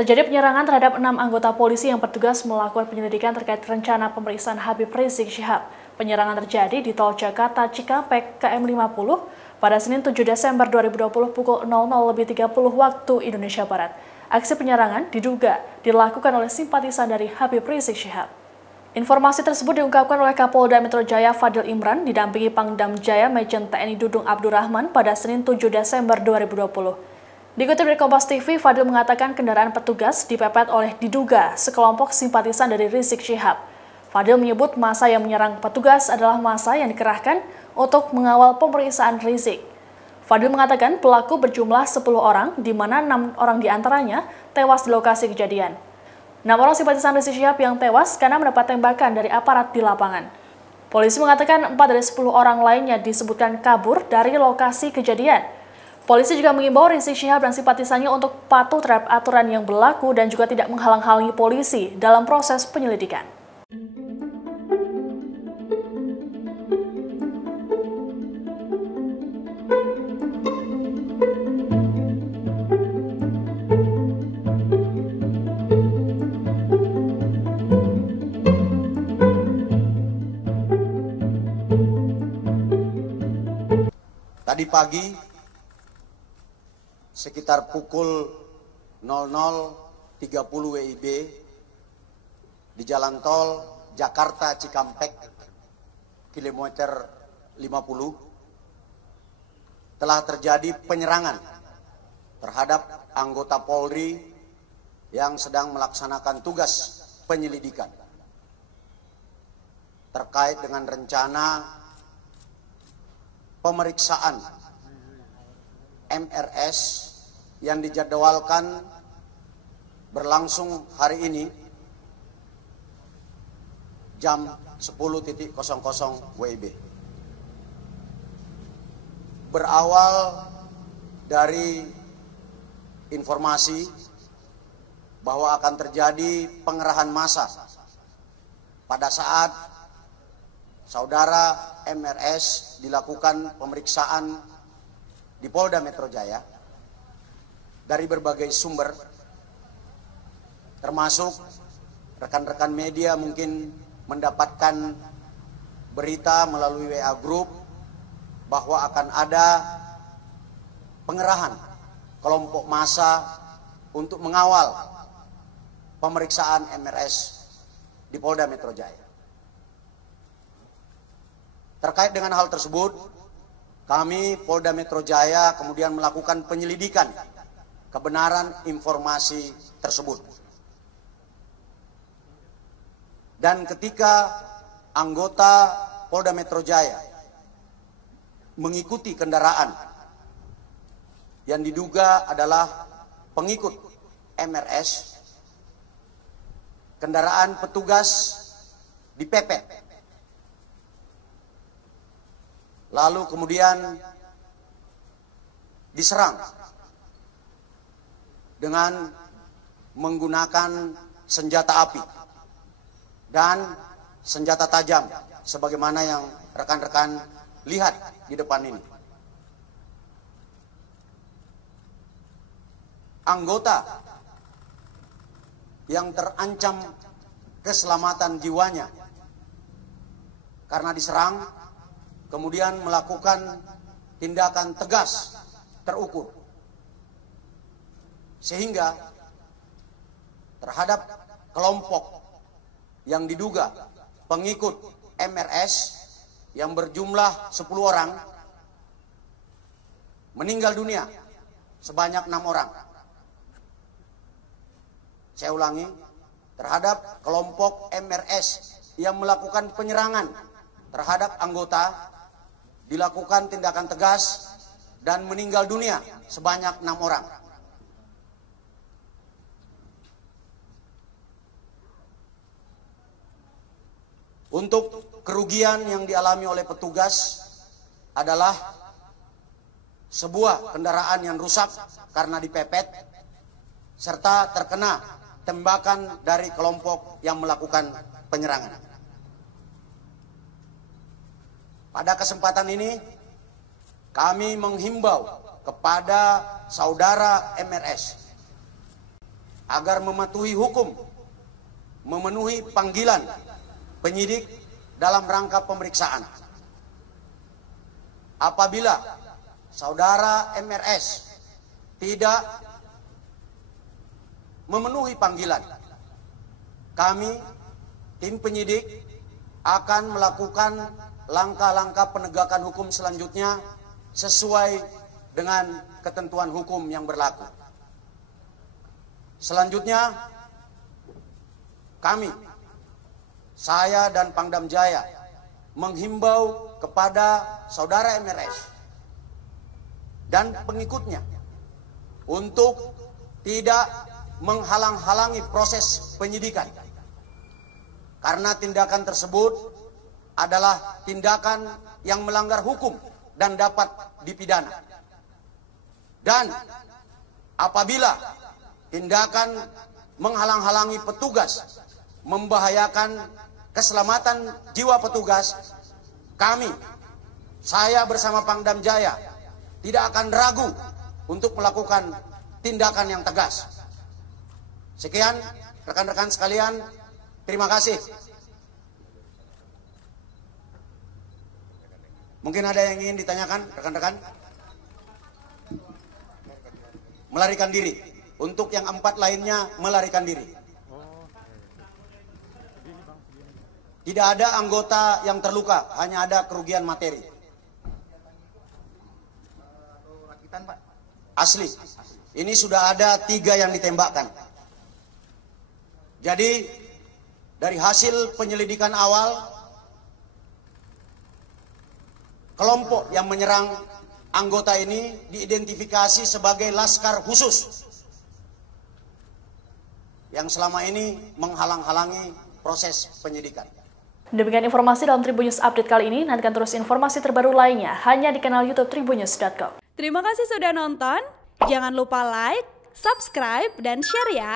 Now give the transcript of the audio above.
Terjadi penyerangan terhadap 6 anggota polisi yang bertugas melakukan penyelidikan terkait rencana pemeriksaan Habib Rizik Syihab. Penyerangan terjadi di Tol Jakarta Cikampek KM50 pada Senin 7 Desember 2020 pukul 00.30 waktu Indonesia Barat. Aksi penyerangan diduga dilakukan oleh simpatisan dari Habib Rizik Syihab. Informasi tersebut diungkapkan oleh Kapolda Metro Jaya Fadil Imran didampingi Pangdam Jaya Majen TNI Dudung Abdurrahman pada Senin 7 Desember 2020. Dikutip dari Kompas TV, Fadil mengatakan kendaraan petugas dipepet oleh diduga sekelompok simpatisan dari Rizik Syihab. Fadil menyebut massa yang menyerang petugas adalah massa yang dikerahkan untuk mengawal pemeriksaan Rizik. Fadil mengatakan pelaku berjumlah 10 orang, di mana 6 orang diantaranya tewas di lokasi kejadian. 6 orang simpatisan Rizik Syihab yang tewas karena mendapat tembakan dari aparat di lapangan. Polisi mengatakan 4 dari 10 orang lainnya disebutkan kabur dari lokasi kejadian. Polisi juga mengimbau Rizik Syihab dan simpatisannya untuk patuh terhadap aturan yang berlaku dan juga tidak menghalang-halangi polisi dalam proses penyelidikan. Tadi pagi sekitar pukul 00.30 WIB di jalan tol Jakarta Cikampek kilometer 50 telah terjadi penyerangan terhadap anggota Polri yang sedang melaksanakan tugas penyelidikan terkait dengan rencana pemeriksaan MRS yang dijadwalkan berlangsung hari ini jam 10.00 WIB. Berawal dari informasi bahwa akan terjadi pengerahan massa pada saat saudara MRS dilakukan pemeriksaan di Polda Metro Jaya dari berbagai sumber, termasuk rekan-rekan media mungkin mendapatkan berita melalui WA Group bahwa akan ada pengerahan kelompok massa untuk mengawal pemeriksaan MRS di Polda Metro Jaya. Terkait dengan hal tersebut, kami Polda Metro Jaya kemudian melakukan penyelidikan kebenaran informasi tersebut. Dan ketika anggota Polda Metro Jaya mengikuti kendaraan yang diduga adalah pengikut MRS, kendaraan petugas dipepet. Lalu kemudian diserang dengan menggunakan senjata api dan senjata tajam sebagaimana yang rekan-rekan lihat di depan ini. Anggota yang terancam keselamatan jiwanya karena diserang kemudian melakukan tindakan tegas terukur. Sehingga terhadap kelompok yang diduga pengikut MRS yang berjumlah 10 orang meninggal dunia sebanyak 6 orang. Saya ulangi, terhadap kelompok MRS yang melakukan penyerangan terhadap anggota dilakukan tindakan tegas dan meninggal dunia sebanyak 6 orang. Untuk kerugian yang dialami oleh petugas adalah sebuah kendaraan yang rusak karena dipepet serta terkena tembakan dari kelompok yang melakukan penyerangan. Pada kesempatan ini kami menghimbau kepada saudara MRS agar mematuhi hukum, memenuhi panggilan penyidik dalam rangka pemeriksaan. Apabila saudara MRS tidak memenuhi panggilan, kami, tim penyidik, akan melakukan langkah-langkah penegakan hukum selanjutnya sesuai dengan ketentuan hukum yang berlaku. Selanjutnya, kami, saya dan Pangdam Jaya, menghimbau kepada saudara MRS dan pengikutnya untuk tidak menghalang-halangi proses penyidikan, karena tindakan tersebut adalah tindakan yang melanggar hukum dan dapat dipidana. Dan apabila tindakan menghalang-halangi petugas membahayakan keselamatan jiwa petugas, kami, saya bersama Pangdam Jaya, tidak akan ragu untuk melakukan tindakan yang tegas. Sekian rekan-rekan sekalian, terima kasih. Mungkin ada yang ingin ditanyakan rekan-rekan? Melarikan diri. Untuk yang 4 lainnya melarikan diri. Tidak ada anggota yang terluka, hanya ada kerugian materi. Asli. Ini sudah ada 3 yang ditembakkan. Jadi dari hasil penyelidikan awal, kelompok yang menyerang anggota ini diidentifikasi sebagai Laskar Khusus yang selama ini menghalang-halangi proses penyidikan. Demikian informasi dalam Tribun News Update kali ini. Nantikan terus informasi terbaru lainnya hanya di kanal YouTube tribunnews.com. Terima kasih sudah nonton. Jangan lupa like, subscribe, dan share ya.